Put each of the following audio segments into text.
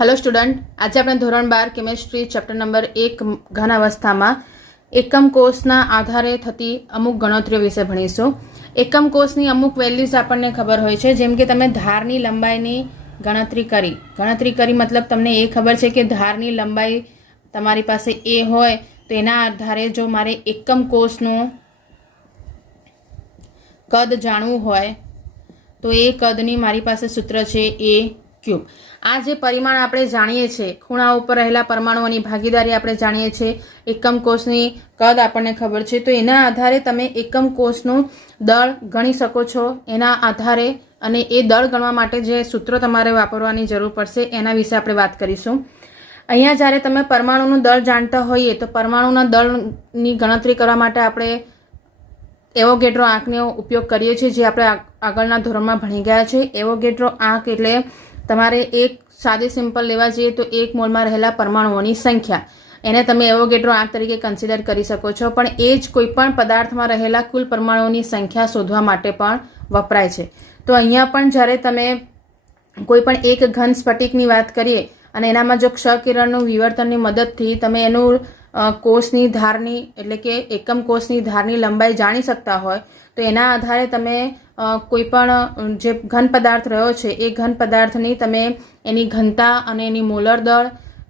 Hello student, आज આપણે ધોરણ 12 કેમેસ્ટ્રી ચેપ્ટર નંબર 1 ઘન અવસ્થામાં એકમ કોષના આધારે થતી અમુક ગણતરીઓ વિશે ભણીશું। એકમ કોષની અમુક વેલ્યુઝ આપણને ખબર હોય છે, જેમ કે તમે ધારની લંબાઈની ગણતરી કરી મતલબ તમને એ ખબર છે કે ધારની લંબાઈ તમારી પાસે a હોય તો એના આધારે જો મારે એકમ કોષનું કદ જાણવું હોય તો એ કદની મારી પાસે સૂત્ર છે a ક્યુબ। આ જે પરિમાણ આપણે જાણીએ છીએ, ખૂણા ઉપર રહેલા પરમાણુઓની ભાગીદારી આપણે જાણીએ છીએ, એકમ કોષની કદ આપણને ખબર છે, તો એના આધારે તમે એકમ કોષનું દળ ગણી શકો છો એના આધારે। અને એ દળ ગણવા માટે જે સૂત્ર તમારે વાપરવાની જરૂર પડશે એના વિશે આપણે વાત કરીશું। અહીંયા જ્યારે તમે પરમાણુનું દળ જાણતા હોઈએ તો પરમાણુના દળની ગણતરી કરવા માટે આપણે એવોગેડ્રો આંકનો ઉપયોગ કરીએ છીએ, જે આપણે આગળના ધોરણમાં ભણી ગયા છે। એવોગેડ્રો આંક એટલે તમારે એક સાદી સિમ્પલ લેવા જઈએ તો એક મોલમાં રહેલા પરમાણુઓની સંખ્યા, એને તમે એવોગેડ્રો આંક તરીકે કન્સિડર કરી શકો છો, પણ એ જ કોઈપણ પદાર્થમાં રહેલા કુલ પરમાણુઓની સંખ્યા શોધવા માટે પણ વપરાય છે। તો અહીંયા પણ જ્યારે તમે કોઈ પણ એક ઘન સ્ફટિકની વાત કરીએ અને એનામાં જો ક્ષકિરણનું વિવર્તનની મદદથી તમે એનું કોષની ધારની એટલે કે એકમ કોષની ધારની લંબાઈ જાણી શકતા હોય તો એના આધારે તમે કોઈ પણ જે ઘન પદાર્થ રહ્યો છે એ ઘન પદાર્થની તમે એની ઘનતા અને એની મોલર દળ,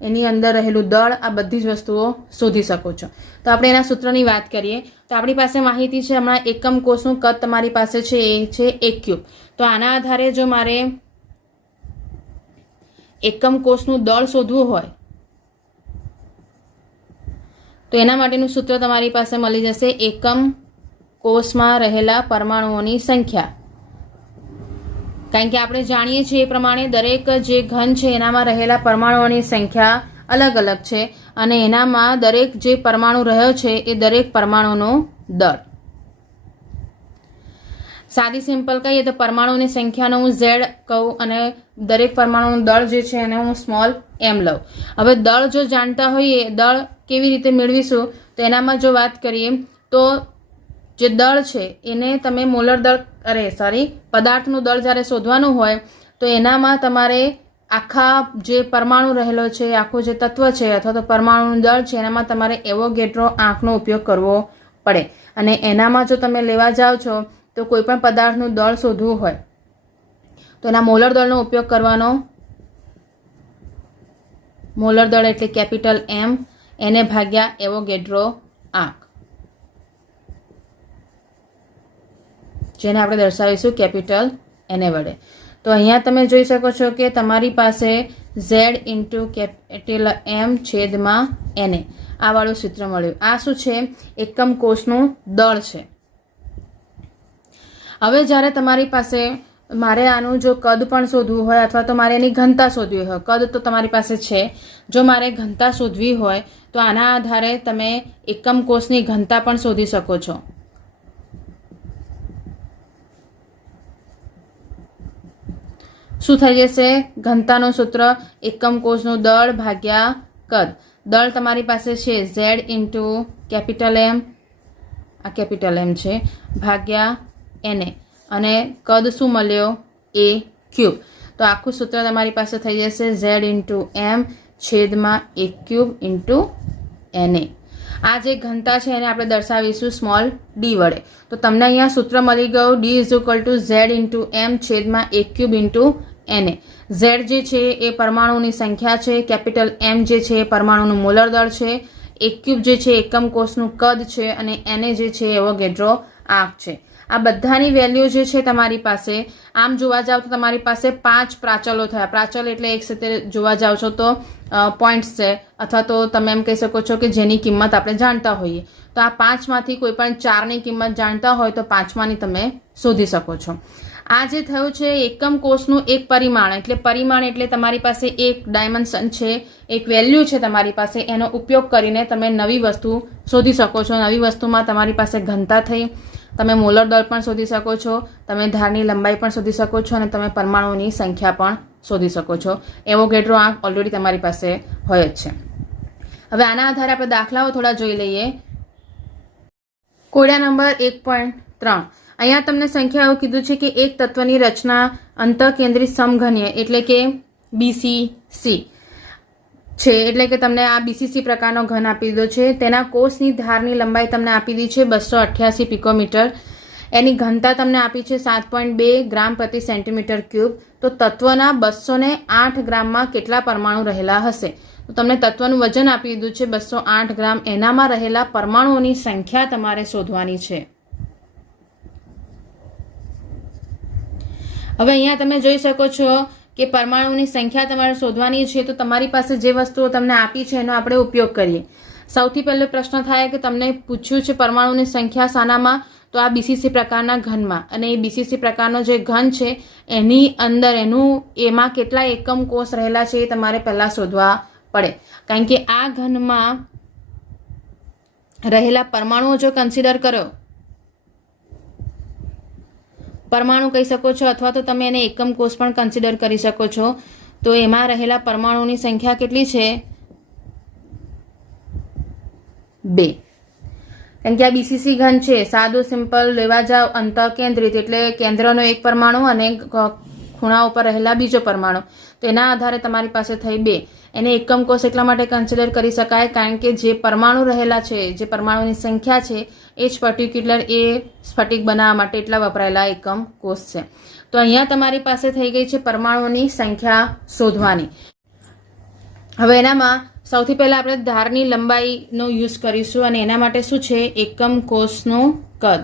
એની અંદર રહેલું દળ, આ બધી જ વસ્તુઓ શોધી શકો છો। તો આપણે એના સૂત્રની વાત કરીએ તો આપણી પાસે માહિતી છે, હમણાં એકમ કોષનું કદ તમારી પાસે છે એ છે a ક્યુબ। તો આના આધારે જો મારે એકમ કોષનું દળ શોધવું હોય તો એના માટેનું સૂત્ર તમારી પાસે મળી જશે એકમ કોષમાં રહેલા પરમાણુઓની સંખ્યા। કારણ કે આપણે જાણીએ છીએ એ પ્રમાણે દરેક જે ઘન છે એનામાં રહેલા પરમાણુઓની સંખ્યા અલગ અલગ છે અને એનામાં દરેક જે પરમાણુ રહ્યો છે એ દરેક પરમાણુનું દળ। સાદી સિમ્પલ કહીએ તો પરમાણુની સંખ્યાનો હું z કહું અને દરેક પરમાણુનું દળ જે છે એને હું સ્મોલ m લઉં। હવે દળ જો જાણતા હોઈએ, દળ કેવી રીતે મેળવીશું તો એનામાં જો વાત કરીએ તો જે દળ છે એને તમે મોલર દળ પદાર્થનું દળ જ્યારે શોધવાનું હોય તો એનામાં તમારે આખા જે પરમાણુ રહેલો છે, આખું જે તત્વ છે અથવા તો પરમાણુનું દળ છે એનામાં તમારે એવોગેડ્રો આંકનો ઉપયોગ કરવો પડે। અને એનામાં જો તમે લેવા જાઓ છો તો કોઈ પણ પદાર્થનું દળ શોધવું હોય તો એના મોલર દળનો ઉપયોગ કરવાનો। મોલર દળ એટલે કેપિટલ M, એને ભાગ્યા એવોગેડ્રો આંક, જેને આપણે દર્શાવીશું કેપિટલ એને વડે। તો અહીંયા તમે જોઈ શકો છો કે તમારી પાસે z ઇન્ટુ કેપિટલ M છેદમાં એને આ વાળું સૂત્ર મળ્યું। આ શું છે? એકમ કોષનું દળ છે। હવે જ્યારે તમારી પાસે મારે આનું જો કદ પણ શોધવું હોય અથવા તો મારે એની ઘનતા શોધવી હોય, કદ તો તમારી પાસે છે, જો મારે ઘનતા શોધવી હોય તો આના આધારે તમે એકમ કોષની ઘનતા પણ શોધી શકો છો। શું થઈ જશે? ઘનતાનું સૂત્ર એકમ કોષનું દળ ભાગ્યા કદ। દળ તમારી પાસે છે z ઇન્ટુ કેપિટલ M, આ કેપિટલ M છે, ભાગ્યા એને, અને કદ શું મળ્યો? a cube. તો આખું સૂત્ર તમારી પાસે થઈ જશે z ઇન્ટુ M છેદમાં a ક્યુબ ઇન્ટુ એને। આ જે ઘનતા છે એને આપણે દર્શાવીશું સ્મોલ d વડે। તો તમને અહીંયા સૂત્ર મળી ગયું d is equal to z into M છેદમાં a ક્યુબ ઇન્ટુ એને। z જે છે એ પરમાણુની સંખ્યા છે, કેપિટલ M જે છે એ પરમાણુનું મોલર દળ છે, a ક્યુબ જે છે એકમ કોષનું કદ છે અને એને જે છે એવોગેડ્રો આંક છે। આ બધાની વેલ્યુ જે છે તમારી પાસે, આમ જોવા જાવ તો તમારી પાસે 5 પ્રાચલો થયા। પ્રાચલ એટલે એક સાથે જોવા જાવ છો તો પોઈન્ટ્સ છે, અથવા તો તમે એમ કહી શકો છો કે જેની કિંમત આપણે જાણતા હોઈએ। તો આ 5માંથી કોઈ પણ 4ની કિંમત જાણતા હોય તો 5માની તમે શોધી શકો છો। આ જે થયું છે એકમ કોષનું એક પરિમાણ એટલે તમારી પાસે એક ડાયમેન્શન છે, એક વેલ્યુ છે તમારી પાસે, એનો ઉપયોગ કરીને તમે નવી વસ્તુ શોધી શકો છો। નવી વસ્તુમાં તમારી પાસે ઘનતા થઈ, તમે મોલર દળ પણ શોધી શકો છો, તમે ધારની લંબાઈ પણ શોધી શકો છો અને તમે પરમાણુની સંખ્યા પણ શોધી શકો છો। એવોગેડ્રો આંક ઓલરેડી તમારી પાસે હોય જ છે। હવે આના આધારે આપણે દાખલાઓ થોડા જોઈ લઈએ। કોયડા નંબર 1.3, અહીંયા તમને સંખ્યા એવું કીધું છે કે એક તત્વની રચના અંતઃકેન્દ્રિત સમઘનીય એટલે કે BCC છે, એટલે કે તમને આ બીસીસી પ્રકારનો ઘન આપી દીધો છે. તેના કોષની ધારની લંબાઈ તમને આપી દીધી છે 288 પિકોમીટર. એની ઘનતા તમને આપી છે 7.2 ગ્રામ પ્રતિ સેન્ટીમીટર ક્યુબ. તો તત્વના 208 ગ્રામમાં કેટલા પરમાણુ રહેલા હશે? તો તમને તત્વનું વજન આપી દીધું છે 208 ગ્રામ. એનામાં રહેલા પરમાણુઓની સંખ્યા તમારે શોધવાની છે. હવે અહીંયા તમે જોઈ શકો છો કે પરમાણુની સંખ્યા તમારે શોધવાની છે. તો તમારી પાસે જે વસ્તુઓ તમને આપી છે એનો આપણે ઉપયોગ કરીએ. સૌથી પહેલો પ્રશ્ન થાય કે તમને પૂછ્યું છે પરમાણુની સંખ્યા શાનામાં? તો આ બીસીસી પ્રકારના ઘનમાં. અને એ બીસીસી પ્રકારનો જે ઘન છે એની અંદર એમાં કેટલા એકમ કોષ રહેલા છે એ તમારે પહેલા શોધવા પડે. કારણ કે આ ઘનમાં રહેલા પરમાણુઓ જો કન્સિડર કરો, પરમાણુ કહી શકો છો અથવા તો તમે એને એકમ કોષ પણ કન્સિડર કરી શકો છો. તો એમાં રહેલા પરમાણુઓની સંખ્યા કેટલી છે? 2. કારણ કે આ બીસીસી ઘન છે, સાદું સિમ્પલ લેવા જાવ અંતઃકેન્દ્રિત એટલે કેન્દ્રનો એક પરમાણુ અને ખૂણા ઉપર રહેલા બીજો પરમાણુ. તો એના આધારે તમારી પાસે થઈ 2. એને એકમ કોષ એટલા માટે કન્સિડર કરી શકાય કારણ કે જે પરમાણુ રહેલા છે, જે પરમાણુની સંખ્યા છે એ જ પર્ટિક્યુલર એ સ્ફટિક બનાવવા માટે એટલા વપરાયેલા એકમ કોષ છે. તો અહીંયા તમારી પાસે થઈ ગઈ છે પરમાણુની સંખ્યા શોધવાની. હવે એનામાં સૌથી પહેલા આપણે ધારની લંબાઈનો યુઝ કરીશું અને એના માટે શું છે? એકમ કોષનું કદ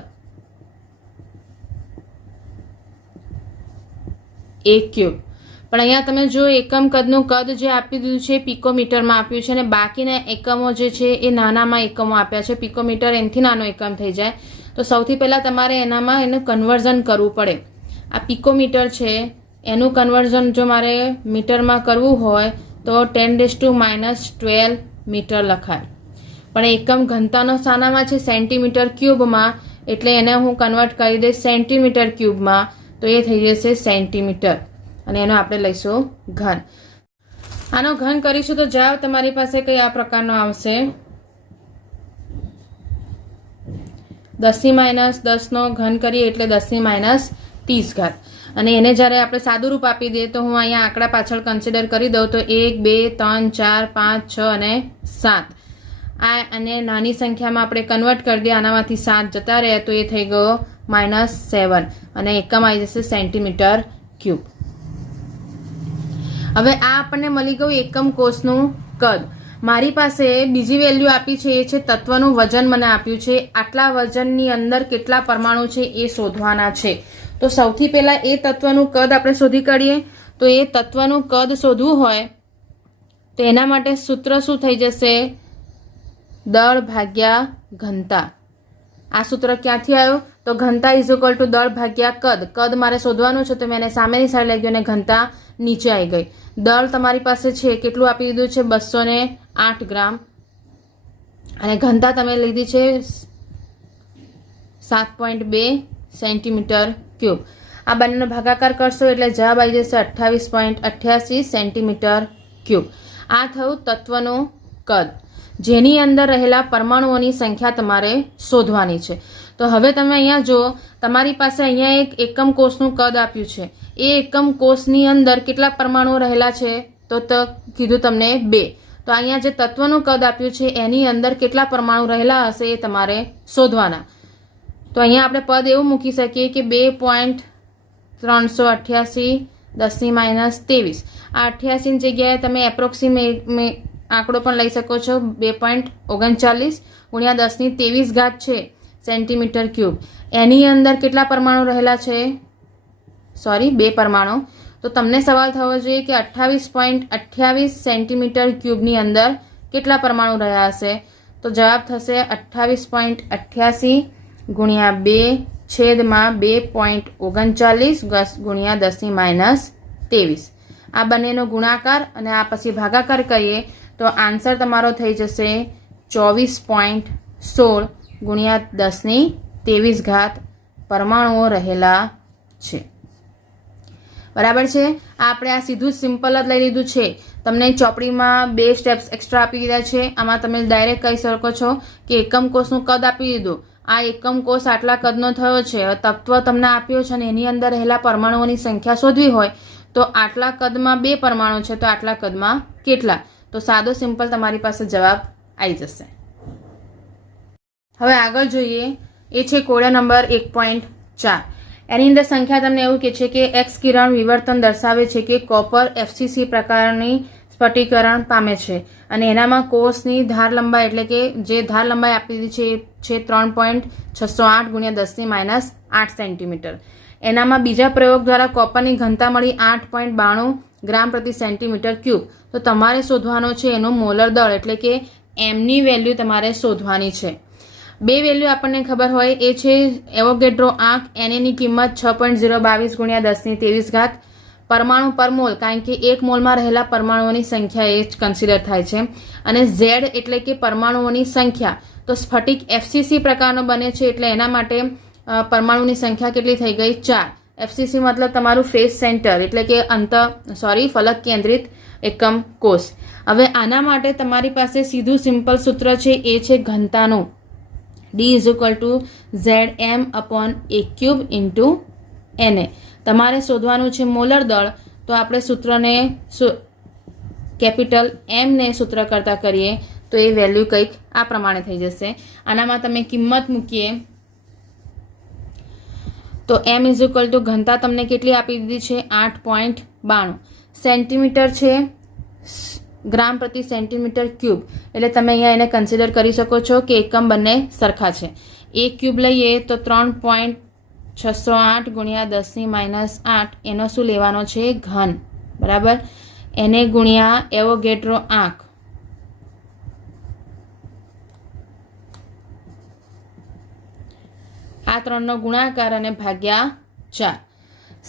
A ક્યુબ. પણ અહીંયા તમે જો એકમ કદનું કદ જે આપી દીધું છે પિકોમીટરમાં આપ્યું છે અને બાકીના એકમો જે છે એ નાનામાં એકમો આપ્યા છે. પિકોમીટર એનાથી નાનો એકમ થઈ જાય. તો સૌથી પહેલાં તમારે એનું કન્વર્ઝન કરવું પડે. આ પિકોમીટર છે એનું કન્વર્ઝન જો મારે મીટરમાં કરવું હોય તો 10⁻12 મીટર લખાય. પણ એકમ ઘનતાનો શાનામાં છે? સેન્ટીમીટર ક્યુબમાં. એટલે એને હું કન્વર્ટ કરી દઈશ સેન્ટીમીટર ક્યુબમાં. તો એ થઈ જશે સેન્ટીમીટર અને એનો આપણે લઈશું ઘન. આનો ઘન કરીશું તો જવાબ તમારી પાસે કઈ આ પ્રકારનો આવશે 10⁻10 નો ઘન કરીએ એટલે 10⁻30. અને એને જ્યારે આપણે સાદું રૂપ આપી દઈએ તો હું અહીંયા આંકડા પાછળ કન્સિડર કરી દઉં તો 1 2 3 4 5 6 અને 7. આ અને નાની સંખ્યામાં આપણે કન્વર્ટ કરી દઈએ, આનામાંથી 7 જતા રહે તો એ થઈ ગયો -7 અને એકમ આવી જશે સેન્ટીમીટર ક્યુબ. હવે આ આપણને મળી ગયું એકમ કોષનું કદ. મારી પાસે બીજી વેલ્યુ આપી છે એ છે તત્વનું વજન મને આપ્યું છે. આટલા વજનની અંદર કેટલા પરમાણુ છે એ શોધવાના છે. તો સૌથી પહેલા એ તત્વનું કદ આપણે શોધી કાઢીએ. તો એ તત્વનું કદ શોધવું હોય તો એના માટે સૂત્ર શું થઈ જશે? દળ ભાગ્યા ઘનતા. આ સૂત્ર ક્યાંથી આવ્યું? તો ઘનતા = દળ ભાગ્યા કદ. કદ મારે શોધવાનું છે તો મેં એને સામેની સાઈડ લઈ ગયું અને ઘનતા નીચે આવી ગઈ. દળ તમારી પાસે છે કેટલું આપી દીધું છે? 208 ગ્રામ. અને ઘનતા તમે લીધી છે 7.2 સેન્ટીમીટર ક્યુબ. આ બંનેનો ભાગાકાર કરશો એટલે જવાબ આવી જશે 28.88 સેન્ટીમીટર ક્યુબ. આ થયું તત્વનું કદ, જેની અંદર રહેલા પરમાણુઓની સંખ્યા તમારે શોધવાની છે. તો હવે તમે અહીંયા જો તમારી પાસે અહીંયા એક એકમ કોષનું કદ આપ્યું છે. એ એકમ કોષની અંદર કેટલા પરમાણુઓ રહેલા છે? તો કીધું તમને 2. તો અહીંયા જે તત્વનું કદ આપ્યું છે એની અંદર કેટલા પરમાણુ રહેલા હશે એ તમારે શોધવાના. તો અહીંયા આપણે પદ એવું મૂકી શકીએ કે 2.388 10⁻23. આ 88ની જગ્યાએ તમે એપ્રોક્સિમેટ આંકડો પણ લઈ શકો છો. 2.39 × 10⁻23 છે સેન્ટીમીટર ક્યુબ. એની અંદર કેટલા પરમાણુ રહેલા છે? 2 પરમાણુ. તો તમને સવાલ થવો જોઈએ કે 28.28 સેન્ટીમીટર ક્યુબની અંદર કેટલા પરમાણુ રહ્યા હશે? તો જવાબ થશે 28.88 × 2/2.39 × 10⁻23. આ બંનેનો ગુણાકાર અને આ પછી ભાગાકાર કરીએ તો આન્સર તમારો થઈ જશે 24.16 × 10⁻23 પરમાણુઓ રહેલા છે. બરાબર છે. આપણે આ સીધું સિમ્પલ જ લઈ લીધું છે. તમને ચોપડીમાં 2 સ્ટેપ્સ એક્સ્ટ્રા આપી દીધા છે. આમાં તમે ડાયરેક્ટ કહી શકો છો કે એકમ કોષનું કદ આપી દીધું. આ એકમ કોષ આટલા કદનો થયો છે. તત્વ તમને આપ્યો છે અને એની અંદર રહેલા પરમાણુઓની સંખ્યા શોધવી હોય તો આટલા કદમાં 2 પરમાણુ છે તો આટલા કદમાં કેટલા? તો તો સાદો સિમ્પલ તમારી પાસે જવાબ આવી જશે. હવે આગળ જોઈએ, એ છે કોડા નંબર 1.4. એની અંદર સંખ્યા તમને એવું કહે છે કે એક્સ કિરણ વિવર્તન દર્શાવે છે કે કોપર FCC પ્રકારની સ્ફટિકરણ પામે છે અને એનામાં કોષની ધાર લંબાઈ એટલે કે જે ધાર લંબાઈ આપી દીધી છે 3.608 × 10 - 8 સેન્ટીમીટર. એનામાં બીજા પ્રયોગ દ્વારા કોપરની ઘનતા મળી 8.92 ગ્રામ પ્રતિ સેન્ટીમીટર ક્યુબ. તો તમારે શોધવાનો છે એનું મોલર દળ એટલે કે એમની વેલ્યુ તમારે શોધવાની છે. બે વેલ્યુ આપણને ખબર હોય, એ છે એવોગેડ્રો આંક, એની કિંમત 6.022 × 10 - 23 પરમાણુ પર મોલ, કારણ કે એક મોલમાં રહેલા પરમાણુઓની સંખ્યા એ જ કન્સિડર થાય છે. અને ઝેડ એટલે કે પરમાણુઓની સંખ્યા. તો સ્ફટિક FCC પ્રકારનો બને છે એટલે એના માટે પરમાણુની સંખ્યા કેટલી થઈ ગઈ? 4. FCC મતલબ તમારું ફેસ સેન્ટર એટલે કે ફલક કેન્દ્રિત એકમ કોષ. હવે આના માટે તમારી પાસે સીધું સિમ્પલ સૂત્ર છે, એ છે ઘનતાનું. D = Zm/a³ × Na. તમારે શોધવાનું છે મોલર દળ. તો આપણે સૂત્રને કેપિટલ M ને સૂત્ર કરતા કરીએ તો એ વેલ્યુ કંઈક આ પ્રમાણે થઈ જશે. આનામાં તમે કિંમત મૂકીએ તો M = ઘનતા તમને કેટલી આપી દીધી છે? 8.92. સેન્ટીમીટર છે ગ્રામ પ્રતિ સેન્ટીમીટર ક્યુબ, એટલે તમે અહીંયા એને કન્સિડર કરી શકો છો કે એકમ બંને સરખા છે. એક ક્યુબ લઈએ તો 3.608 × 10 - 8 એનો શું લેવાનો છે? ઘન. બરાબર. એને ગુણ્યા એવોગેડ્રો આંક. આ 3નો ગુણાકાર અને ભાગ્યા 4.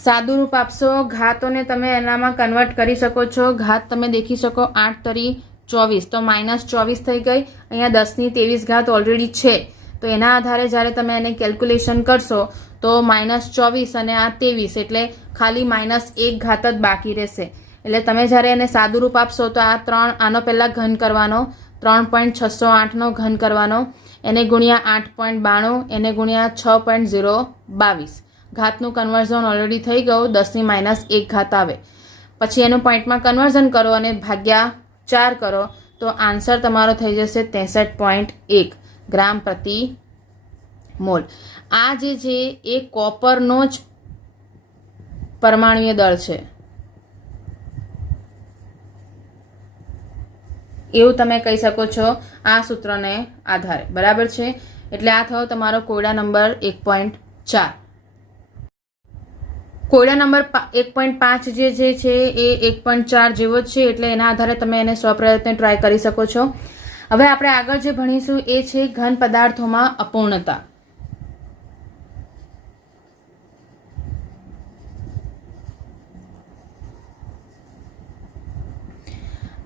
સાદું રૂપ આપશો. ઘાતોને તમે એનામાં કન્વર્ટ કરી શકો છો. ઘાત તમે દેખી શકો 8 તરી 24 તો -24 થઈ ગઈ. અહીંયા 10 ની 23 ઓલરેડી છે, તો એના આધારે જ્યારે તમે એને કેલ્ક્યુલેશન કરશો તો -24 અને આ 23 એટલે ખાલી -1 ઘાત જ બાકી રહેશે. એટલે તમે જ્યારે એને સાદું રૂપ આપશો તો આ 3 આનો પહેલાં ઘન કરવાનો, 3.608નો ઘન કરવાનો, એને ગુણ્યા 8.92, એને ગુણ્યા 6.022. ઘાતનું કન્વર્ઝન ઓલરેડી થઈ ગયું, 10 ની -1 ઘાત આવે. પછી એનું પોઈન્ટમાં કન્વર્ઝન કરો અને ભાગ્યા 4 કરો તો આન્સર તમારો થઈ જશે 63.1 ગ્રામ પ્રતિ મોલ. આ જે છે એ કોપરનો જ પરમાણુય દળ છે એવું તમે કહી શકો છો આ સૂત્રને આધારે. બરાબર છે. એટલે આ થયો તમારો કોયડા નંબર 1.4. કોયડા નંબર 1.5 જે છે એ 1.4 જેવો જ છે, એટલે એના આધારે તમે એને સ્વપ્રયત્ને ટ્રાય કરી શકો છો. હવે આપણે આગળ જે ભણીશું એ છે ઘન પદાર્થોમાં અપૂર્ણતા.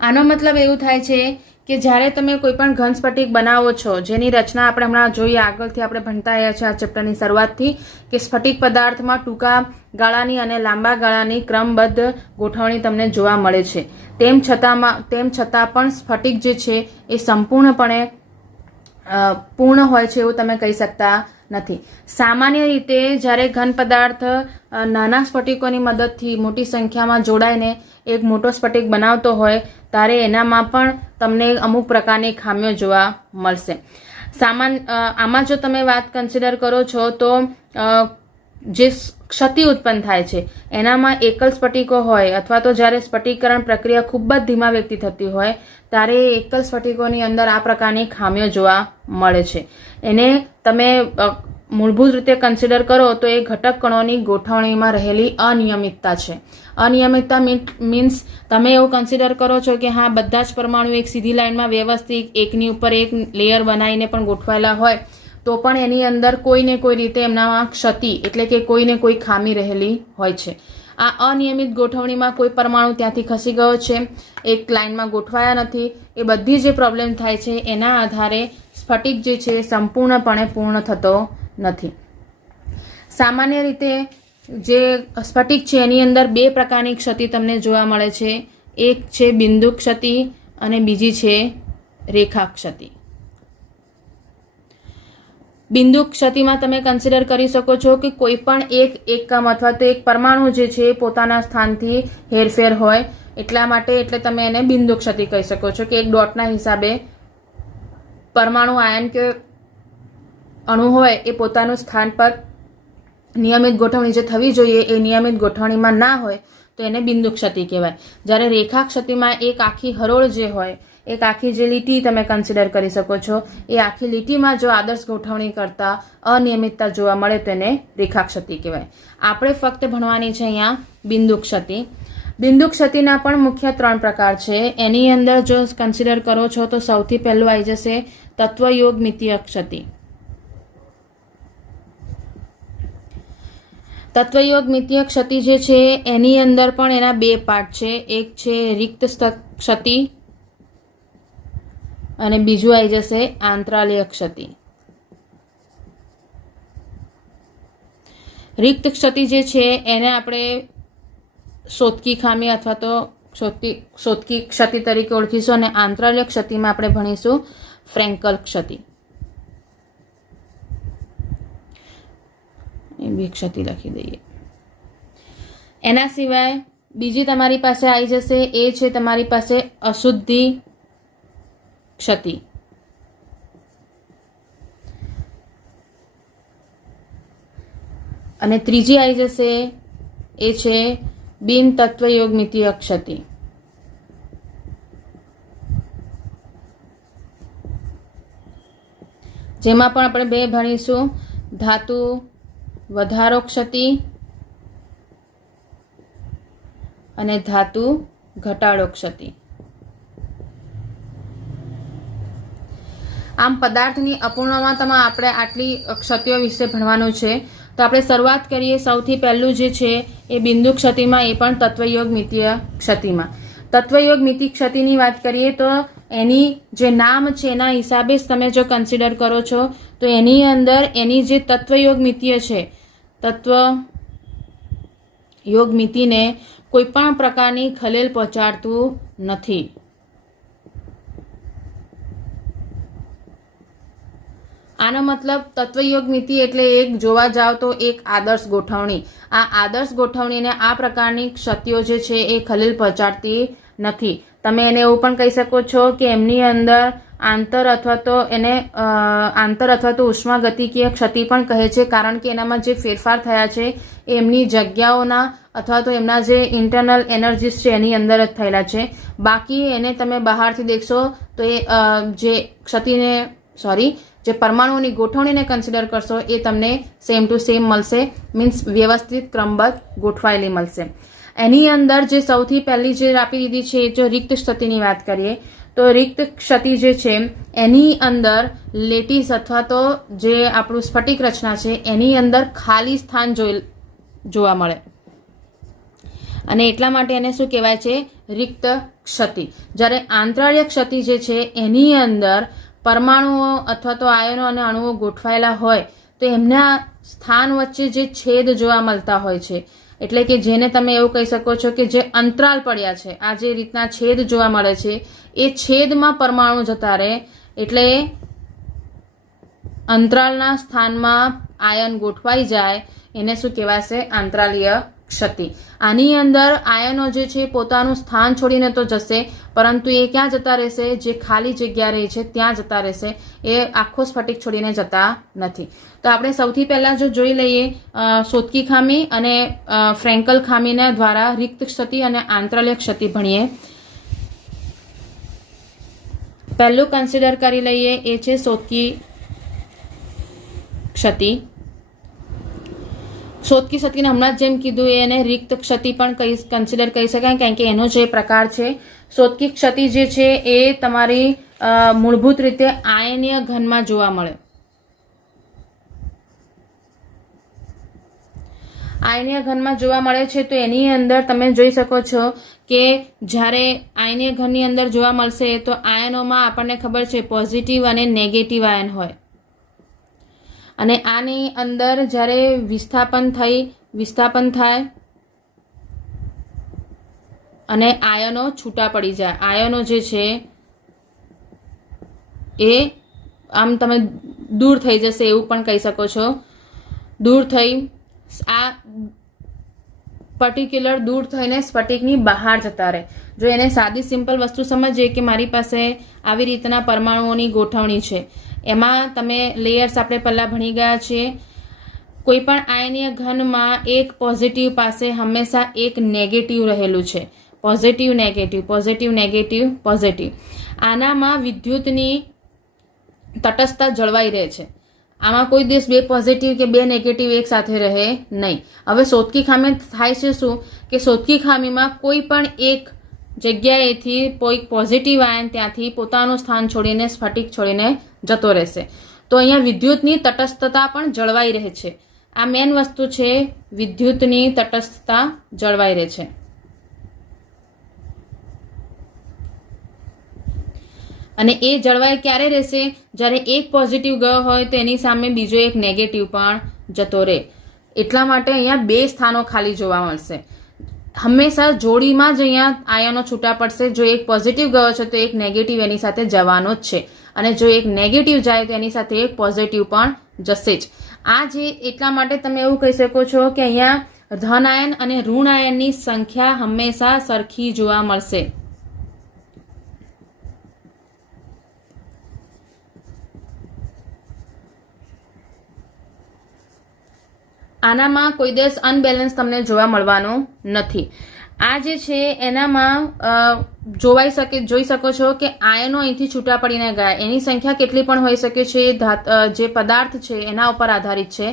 આનો મતલબ એવું થાય છે કે જ્યારે તમે કોઈ પણ ઘન સ્ફટિક બનાવો છો, જેની રચના આપણે હમણાં જોઈએ, આગળથી આપણે ભણતા આવ્યા છે આ ચેપ્ટરની શરૂઆતથી, કે સ્ફટિક પદાર્થમાં ટૂંકા ગાળાની અને લાંબા ગાળાની ક્રમબદ્ધ ગોઠવણી તમને જોવા મળે છે. તેમ છતાં પણ સ્ફટિક જે છે એ સંપૂર્ણપણે પૂર્ણ હોય છે એવું તમે કહી શકતા નથી. સામાન્ય રીતે જ્યારે ઘન પદાર્થ નાના સ્ફટિકોની મદદથી મોટી સંખ્યામાં જોડાઈને એક મોટો સ્ફટિક બનાવતો હોય ત્યારે એનામાં પણ તમને અમુક પ્રકારની ખામીઓ જોવા મળશે. આમાં જો તમે વાત કન્સિડર કરો છો તો જે ક્ષતિ ઉત્પન્ન થાય છે એનામાં એકલ સ્ફટિકો હોય અથવા તો જ્યારે સ્ફટિકીકરણ પ્રક્રિયા ખૂબ જ ધીમા વેગથી થતી હોય ત્યારે એકલ સ્ફટિકોની અંદર આ પ્રકારની ખામીઓ જોવા મળે છે. એને તમે મૂળભૂત રીતે કન્સિડર કરો તો એ ઘટક કણોની ગોઠવણીમાં રહેલી અનિયમિતતા છે. અનિયમિતતા મીન્સ તમે એવું કન્સિડર કરો છો કે હા બધા જ પરમાણુ એક સીધી લાઈનમાં વ્યવસ્થિત એકની ઉપર એક લેયર બનાવીને પણ ગોઠવાયેલા હોય તો પણ એની અંદર કોઈને કોઈ રીતે એમનામાં ક્ષતિ એટલે કે કોઈને કોઈ ખામી રહેલી હોય છે. આ અનિયમિત ગોઠવણીમાં કોઈ પરમાણુ ત્યાંથી ખસી ગયો છે, એક લાઈનમાં ગોઠવાયા નથી, એ બધી જે પ્રોબ્લેમ થાય છે એના આધારે સ્ફટિક જે છે સંપૂર્ણપણે પૂર્ણ થતો નથી. સામાન્ય રીતે જે સ્ફટિક છે એની અંદર બે પ્રકારની ક્ષતિ તમને જોવા મળે છે. એક છે બિંદુ ક્ષતિ અને બીજી છે રેખા ક્ષતિ. બિંદુ ક્ષતિમાં તમે કન્સિડર કરી શકો છો કે કોઈ પણ એક એકમ અથવા તો એક પરમાણુ જે છે પોતાના સ્થાનથી હેરફેર હોય, એટલા માટે એટલે તમે એને બિંદુ ક્ષતિ કહી શકો છો કે એક ડોટના હિસાબે પરમાણુ આયન કે અણુ હોય એ પોતાનું સ્થાન પર નિયમિત ગોઠવણી જે થવી જોઈએ એ નિયમિત ગોઠવણીમાં ના હોય તો એને બિંદુ ક્ષતિ કહેવાય. જ્યારે રેખા ક્ષતિમાં એક આખી હરોળ જે હોય, એક આખી જે લીટી તમે કન્સિડર કરી શકો છો, એ આખી લીટીમાં જો આદર્શ ગોઠવણી કરતા અનિયમિતતા જોવા મળે તો એને રેખા ક્ષતિ કહેવાય. આપણે ફક્ત ભણવાની છે અહીંયા બિંદુ ક્ષતિ. બિંદુ ક્ષતિના પણ મુખ્ય 3 પ્રકાર છે. એની અંદર જો કન્સિડર કરો છો તો સૌથી પહેલું આવી જશે તત્વયોગ મિતીય ક્ષતિ. તત્વયોગ મિતીય ક્ષતિ જે છે એની અંદર પણ એના 2 પાર્ટ છે. એક છે રિક્ત ક્ષતિ અને બીજું આવી જશે આંતરાલીય ક્ષતિ. રિક્ત ક્ષતિ જે છે એને આપણે શોધકી ખામી અથવા તો શોધકી ક્ષતિ તરીકે ઓળખીશું અને આંતરાલીય ક્ષતિમાં આપણે ભણીશું ફ્રેન્કલ ક્ષતિ. એ બી ક્ષતિ લખી દઈએ. એના સિવાય બીજી તમારી પાસે આવી જશે એ છે તમારી પાસે અશુદ્ધિ ક્ષતિ. અને ત્રીજી આવી જશે એ છે બિન તત્વયોગ મિતીય ક્ષતિ. જેમાં પણ આપણે 2 ભણીશું ધાતુ વધારો ક્ષતિ અને ધાતુ ઘટાડો ક્ષતિ. આમ પદાર્થની અપૂર્ણતામાં આપણે આટલી ક્ષતિઓ વિશે ભણવાનું છે. તો આપણે શરૂઆત કરીએ. સૌથી પહેલું જે છે એ બિંદુ ક્ષતિમાં, એ પણ તત્વયોગ મિતીય ક્ષતિમાં. તત્વયોગ મિતીય ક્ષતિની વાત કરીએ તો એની જે નામ છે એના હિસાબે જ તમે જો કન્સિડર કરો છો તો એની અંદર એની જે તત્વયોગ મિતીય છે, તત્વયોગ મિતિને કોઈ પણ પ્રકારની ખલેલ પહોંચાડતું નથી. આનો મતલબ તત્વયોગ મિતિ એટલે એક જોવા જાવ તો એક આદર્શ ગોઠવણી. આ આદર્શ ગોઠવણીને આ પ્રકારની ક્ષતિઓ જે છે એ ખલેલ પહોંચાડતી નથી. તમે એને એવું પણ કહી શકો છો કે એમની અંદર આંતર અથવા તો ઉષ્માગતિકીય ક્ષતિ પણ કહે છે, કારણ કે એનામાં જે ફેરફાર થયા છે એ એમની જગ્યાઓના અથવા તો એમના જે ઇન્ટરનલ એનર્જીસ છે એની અંદર જ થયેલા છે. બાકી એને તમે બહારથી દેખશો તો એ જે પરમાણુઓની ગોઠવણીને કન્સિડર કરશો એ તમને સેમ ટુ સેમ મળશે, મીન્સ વ્યવસ્થિત ક્રમબદ્ધ ગોઠવાયેલી મળશે. એની અંદર જે સૌથી પહેલી જે આપી દીધી છે જો રિક્ત ક્ષતિની વાત કરીએ તો રિક્ત ક્ષતિ જે છે એની અંદર લેટીસ અથવા તો જે આપણું સ્ફટિક રચના છે એની અંદર ખાલી સ્થાન જોવા મળે અને એટલા માટે એને શું કહેવાય છે? રિક્ત ક્ષતિ. જ્યારે આંતરાળીય ક્ષતિ જે છે એની અંદર પરમાણુઓ અથવા તો આયનો અને અણુઓ ગોઠવાયેલા હોય તો એમના સ્થાન વચ્ચે જે છેદ જોવા મળતા હોય છે, એટલે કે જેને તમે એવું કહી શકો છો કે જે અંતરાલ પડ્યા છે, આ જે રીતના છેદ જોવા મળે છે એ છેદમાં પરમાણુ જતા રહે, એટલે અંતરાલના સ્થાનમાં આયન ગોઠવાઈ જાય એને શું કહેવાશે? આંતરાલીય ક્ષતિ. આની અંદર આયનો જે છે પોતાનું સ્થાન છોડીને તો જશે, પરંતુ એ ક્યાં જતા રહેશે? જે ખાલી જગ્યા રહી છે ત્યાં જતા રહેશે, એ આખો સ્ફટિક છોડીને જતા નથી. તો આપણે સૌથી પહેલા જો જોઈ લઈએ શોધકી ખામી અને ફ્રેન્કલ ખામીના દ્વારા રિક્ત ક્ષતિ અને આંતરાલીય ક્ષતિ ભણીએ. પહેલું કન્સિડર કરી લઈએ એ છે શોધકી ક્ષતિ. શોધકી ક્ષતિને હમણાં જેમ કીધું એને રિક્ત ક્ષતિ પણ કન્સિડર કરી શકાય, કારણ કે એનો જે પ્રકાર છે શોધકી ક્ષતિ જે છે એ તમારી મૂળભૂત રીતે આયનીય ઘનમાં જોવા મળે. આયનીય ઘનમાં જોવા મળે છે તો એની અંદર તમે જોઈ શકો છો કે જ્યારે આયનીય ઘનની અંદર જોવા મળશે તો આયનોમાં આપણને ખબર છે પોઝિટિવ અને નેગેટિવ આયન હોય, અને આની અંદર જ્યારે વિસ્થાપન થાય અને આયનો છૂટા પડી જાય, આયનો જે છે એ આમ તમે દૂર થઈ જશે એવું પણ કહી શકો છો. દૂર થઈ આ પર્ટિક્યુલર દૂર થઈને સ્ફટિકની બહાર જતા રહે. જો એને સાદી સિમ્પલ વસ્તુ સમજીએ કે મારી પાસે આવી રીતના પરમાણુઓની ગોઠવણી છે, એમાં તમે લેયર્સ આપણે પહેલાં ભણી ગયા છીએ. કોઈ પણ આયનીય ઘનમાં એક પોઝિટિવ પાસે હંમેશા એક નેગેટિવ રહેલું છે. Positive negative, positive negative, positive. આનામાં વિદ્યુતની તટસ્થતા જળવાઈ રહે છે. આમાં કોઈ દિવસ બે પોઝિટિવ કે બે નેગેટિવ એક સાથે રહે નહીં. હવે શોધકી ખામી થાય છે શું કે શોધકી ખામીમાં કોઈ પણ એક જગ્યાએથી કોઈ પોઝિટિવ આયન ત્યાંથી પોતાનું સ્થાન છોડીને સ્ફટિક છોડીને જતો રહેશે. તો અહીંયા વિદ્યુતની તટસ્થતા પણ જળવાઈ રહે છે. આ મેન વસ્તુ છે, વિદ્યુતની તટસ્થતા જળવાઈ રહે છે. અને એ જળવાઈ ક્યારે રહેશે? જ્યારે એક પોઝિટિવ ગયો હોય તો એની સામે બીજો એક નેગેટિવ પણ જતો રહે. એટલા માટે અહીંયા બે સ્થાનો ખાલી જોવા મળશે. હંમેશા જોડીમાં જ અહીંયા આયનો છૂટા પડશે. જો એક પોઝિટિવ ગયો છે તો એક નેગેટિવ એની સાથે જવાનો જ છે, અને જો એક નેગેટિવ જાય તો એની સાથે એક પોઝિટિવ પણ જશે જ. આ જે એટલા માટે તમે એવું કહી શકો છો કે અહીંયા ધન આયન અને ઋણ આયનની સંખ્યા હંમેશા સરખી જોવા મળશે. આનામાં કોઈ દિવસ અનબેલેન્સ તમને જોવા મળવાનું નથી. આ જે છે એનામાં જોઈ શકો છો કે આયનો અહીંથી છૂટા પડીને ગયા. એની સંખ્યા કેટલી પણ હોઈ શકે છે, જે પદાર્થ છે એના ઉપર આધારિત છે.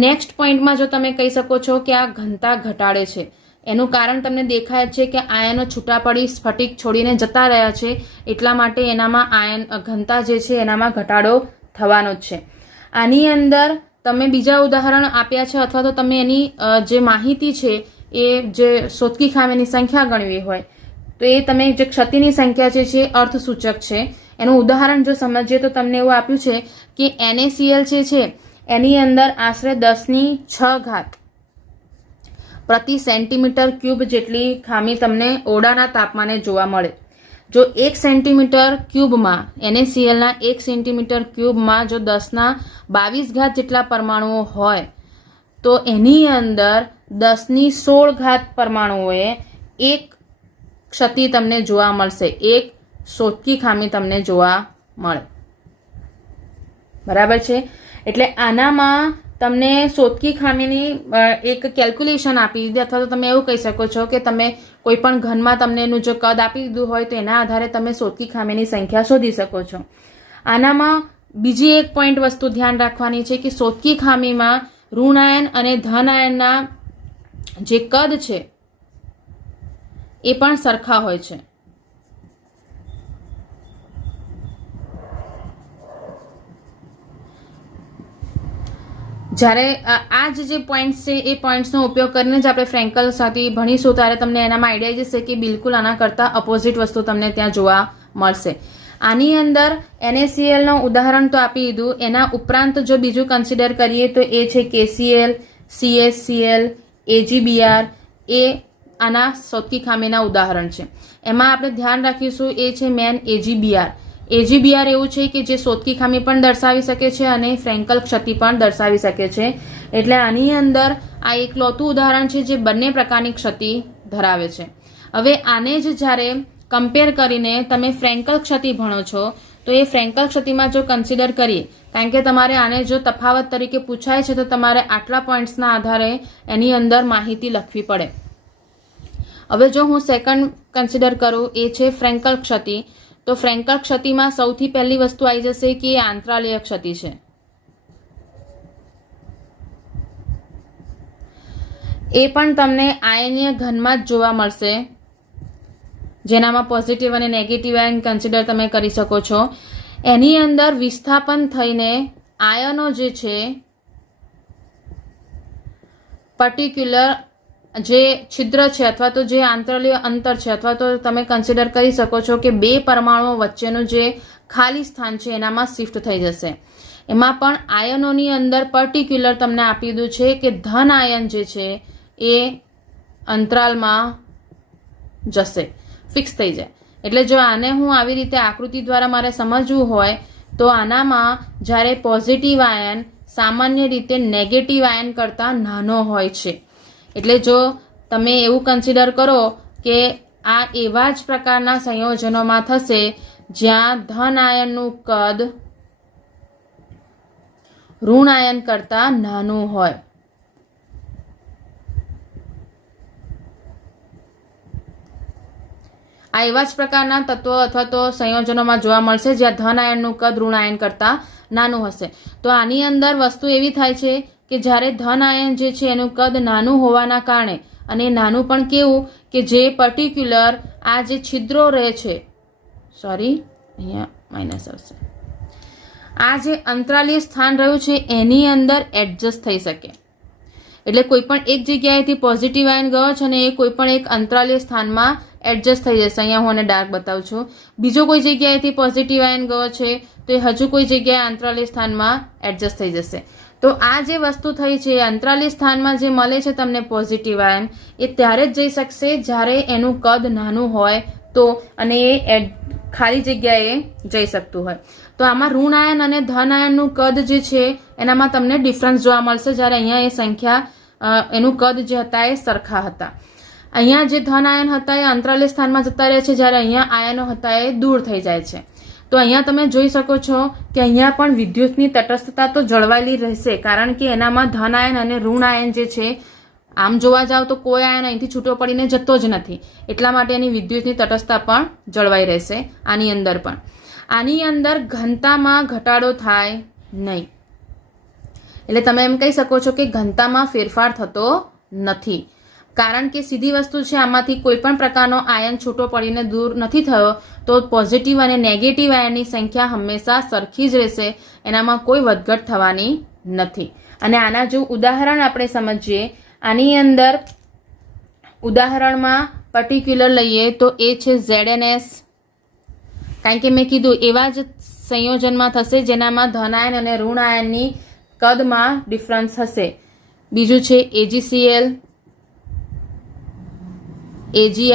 નેક્સ્ટ પોઈન્ટમાં જો તમે કહી શકો છો કે આ ઘનતા ઘટાડે છે, એનું કારણ તમને દેખાય છે કે આયનો છૂટા પડી સ્ફટિક છોડીને જતા રહ્યા છે, એટલા માટે એનામાં ઘનતા જે છે એનામાં ઘટાડો થવાનો જ છે. આની અંદર તમે બીજા ઉદાહરણ આપ્યા છે, અથવા તો તમે એની જે માહિતી છે એ જે શોધકી ખામીની સંખ્યા ગણવી હોય તો એ તમે જે ક્ષતિની સંખ્યા છે અર્થસૂચક છે. એનું ઉદાહરણ જો સમજીએ તો તમને એવું આપ્યું છે કે NaCl છે એની અંદર આશરે 10⁶ પ્રતિ સેન્ટીમીટર ક્યુબ જેટલી ખામી તમને ઓરડાના તાપમાને જોવા મળે. જો 1 સેન્ટીમીટર ક્યુબમાં NaClના 1 સેન્ટીમીટર ક્યુબમાં જો 10⁻22 જેટલા પરમાણુઓ હોય તો એની અંદર 10⁻16 પરમાણુઓએ એક ક્ષતિ તમને જોવા મળશે, એક શોધકી ખામી તમને જોવા મળે. બરાબર છે? એટલે આનામાં તમને શોધકી ખામીની એક કેલ્ક્યુલેશન આપી દીધી, અથવા તો તમે એવું કહી શકો છો કે તમે કોઈ પણ ઘનમાં તમને એનું જો કદ આપી દીધું હોય તો એના આધારે તમે શોધકી ખામીની સંખ્યા શોધી શકો છો. આનામાં બીજી એક પોઈન્ટ વસ્તુ ધ્યાન રાખવાની છે કે શોધકી ખામીમાં ઋણ આયન અને ધન આયનના જે કદ છે એ પણ સરખા હોય છે. જ્યારે આ જે પોઈન્ટ્સ છે એ પોઈન્ટ્સનો ઉપયોગ કરીને જ આપણે ફ્રેન્કલ સાથે ભણીશું ત્યારે તમને એનામાં આઈડિયા જશે કે બિલકુલ આના કરતાં અપોઝિટ વસ્તુ તમને ત્યાં જોવા મળશે. આની અંદર NaClનું ઉદાહરણ તો આપી દીધું, એના ઉપરાંત જો બીજું કન્સિડર કરીએ તો એ છે KCl, CaCl, AgBr. એ આના શોધકી ખામીના ઉદાહરણ છે. એમાં આપણે ધ્યાન રાખીશું એ છે મેન AgBr. AgBr એવું છે કે જે શોધકી ખામી પણ દર્શાવી શકે છે અને ફ્રેન્કલ ક્ષતિ પણ દર્શાવી શકે છે. એટલે આની અંદર આ એકલૌતું ઉદાહરણ છે જે બંને પ્રકારની ક્ષતિ ધરાવે છે. હવે આને જ જ્યારે કમ્પેર કરીને તમે ફ્રેન્કલ ક્ષતિ ભણો છો તો એ ફ્રેન્કલ ક્ષતિમાં જો કન્સિડર કરીએ, કારણ કે તમારે આને જો તફાવત તરીકે પૂછાય છે તો તમારે આટલા પોઈન્ટ્સના આધારે એની અંદર માહિતી લખવી પડે. હવે જો હું સેકન્ડ કન્સિડર કરું એ છે ફ્રેન્કલ ક્ષતિ, તો ફ્રેન્કલ ક્ષતિમાં સૌથી પહેલી વસ્તુ આવી જશે કે એ આંતરાલીય ક્ષતિ છે. એ પણ તમને આયનીય ઘનમાં જ જોવા મળશે, જેનામાં પોઝિટિવ અને નેગેટિવ આયન કન્સિડર તમે કરી શકો છો. એની અંદર વિસ્થાપન થઈને આયનો જે છે પર્ટિક્યુલર જે છિદ્ર છે અથવા તો જે આંતરલીય અંતર છે, અથવા તો તમે કન્સિડર કરી શકો છો કે બે પરમાણુઓ વચ્ચેનું જે ખાલી સ્થાન છે એનામાં શિફ્ટ થઈ જશે. એમાં પણ આયનોની અંદર પર્ટિક્યુલર તમને આપી દીધું છે કે ધન આયન જે છે એ અંતરાલમાં જશે, ફિક્સ થઈ જાય. એટલે જો આને હું આવી રીતે આકૃતિ દ્વારા મારે સમજવું હોય તો આનામાં જ્યારે પોઝિટિવ આયન સામાન્ય રીતે નેગેટિવ આયન કરતાં નાનો હોય છે. એટલે જો તમે એવું કન્સિડર કરો કે આ એવા જ પ્રકારના સંયોજનોમાં થશે જ્યાં ધન આયનનું કદ ઋણ આયન કરતા નાનું હોય. આ એવા જ પ્રકારના તત્વો અથવા તો સંયોજનોમાં જોવા મળશે જ્યાં ધન આયનનું કદ ઋણ આયન કરતા નાનું હશે. તો આની અંદર વસ્તુ એવી થાય છે કે જ્યારે ધન આયન જે છે એનું કદ નાનું હોવાના કારણે, અને નાનું પણ કેવું કે જે પર્ટિક્યુલર આ જે છિદ્રો રહે છે, અહીંયા માઇનસ આવશે, આ જે અંતરાલીય સ્થાન રહ્યું છે એની અંદર એડજસ્ટ થઈ શકે. એટલે કોઈ પણ એક જગ્યાએથી પોઝિટિવ આયન ગયો છે અને એ કોઈ પણ એક અંતરાલીય સ્થાનમાં એડજસ્ટ થઈ જશે. અહીંયા હું આને ડાર્ક બતાવું છું. બીજો કોઈ જગ્યાએથી પોઝિટિવ આયન ગયો છે તો એ હજુ કોઈ જગ્યાએ અંતરાલીય સ્થાનમાં એડજસ્ટ થઈ જશે. તો આ જે વસ્તુ થઈ છે અંતરાલીય સ્થાનમાં જે મળે છે તમને પોઝિટિવ આયન, એ ત્યારે જ જઈ શકશે જ્યારે એનું કદ નાનું હોય તો, અને એ ખાલી જગ્યાએ જઈ શકતું હોય. તો આમાં ઋણ આયન અને ધન આયનનું કદ જે છે એનામાં તમને ડિફરન્સ જોવા મળશે. જ્યારે અહીંયા એ સંખ્યા એનું કદ જે હતા એ સરખા હતા. અહીંયા જે ધન આયન હતા એ અંતરાલીય સ્થાનમાં જતા રહે છે, જ્યારે અહીંયા આયનો હતા એ દૂર થઈ જાય છે. તો અહીંયા તમે જોઈ શકો છો કે અહીંયા પણ વિદ્યુતની તટસ્થતા તો જળવાયેલી રહેશે, કારણ કે એનામાં ધન આયન અને ઋણ આયન જે છે, આમ જોવા જાવ તો કોઈ આયન અહીંથી છૂટો પડીને જતો જ નથી, એટલા માટે એની વિદ્યુતની તટસ્થતા પણ જળવાઈ રહેશે. આની અંદર પણ આની અંદર ઘનતામાં ઘટાડો થાય નહીં. એટલે તમે એમ કહી શકો છો કે ઘનતામાં ફેરફાર થતો નથી, કારણ કે સીધી વસ્તુ છે, આમાંથી કોઈ પણ પ્રકારનો આયન છૂટો પડીને દૂર નથી થયો. તો પોઝિટિવ અને નેગેટિવ આયનની સંખ્યા હંમેશા સરખી જ રહેશે, એનામાં કોઈ વધઘટ થવાની નથી. અને આના જો ઉદાહરણ આપણે સમજીએ, આની અંદર ઉદાહરણમાં પર્ટિક્યુલર લઈએ તો એ છે ZnS, કારણ કે મેં કીધું એવા જ સંયોજનમાં થશે જેનામાં ધન આયન અને ઋણ આયનની કદમાં ડિફરન્સ હશે. બીજું છે AgCl, AgI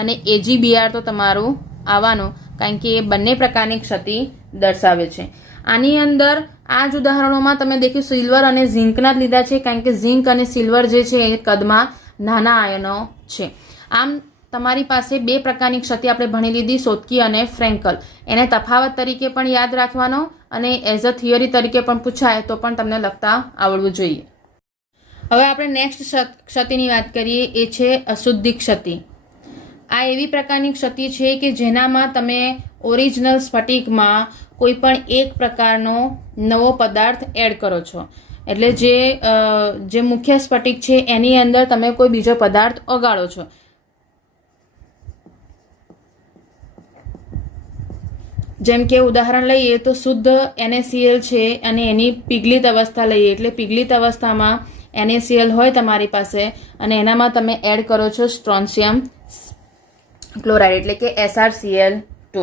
અને AgBr તો તમારું આવવાનું, કારણ કે એ બંને પ્રકારની ક્ષતિ દર્શાવે છે. આની અંદર આ જ ઉદાહરણોમાં તમે દેખ્યું સિલ્વર અને ઝિંકના જ લીધા છે, કારણ કે ઝિંક અને સિલ્વર જે છે એ કદમાં નાના આયનો છે. આમ તમારી પાસે બે પ્રકારની ક્ષતિ આપણે ભણી લીધી, સોતકી અને ફ્રેન્કલ. એને તફાવત તરીકે પણ યાદ રાખવાનો અને એઝ અ થિયરી તરીકે પણ પૂછાય તો પણ તમને લખતા આવડવું જોઈએ. હવે આપણે નેક્સ્ટ ક્ષતિની વાત કરીએ, એ છે અશુદ્ધિ ક્ષતિ. આ એવી પ્રકારની ક્ષતિ છે કે જેનામાં તમે ઓરિજિનલ સ્ફટિકમાં કોઈ પણ એક પ્રકારનો નવો પદાર્થ એડ કરો છો. એટલે જે મુખ્ય સ્ફટિક છે એની અંદર તમે કોઈ બીજો પદાર્થ ઓગાળો છો. જેમ કે ઉદાહરણ લઈએ તો શુદ્ધ NaCl છે અને એની પીગલિત અવસ્થા લઈએ, એટલે પીગલિત અવસ્થામાં NaCl હોય તમારી પાસે અને એનામાં તમે એડ કરો છો સ્ટ્રોન્શિયમ ક્લોરાઇડ એટલે કે SrCl2.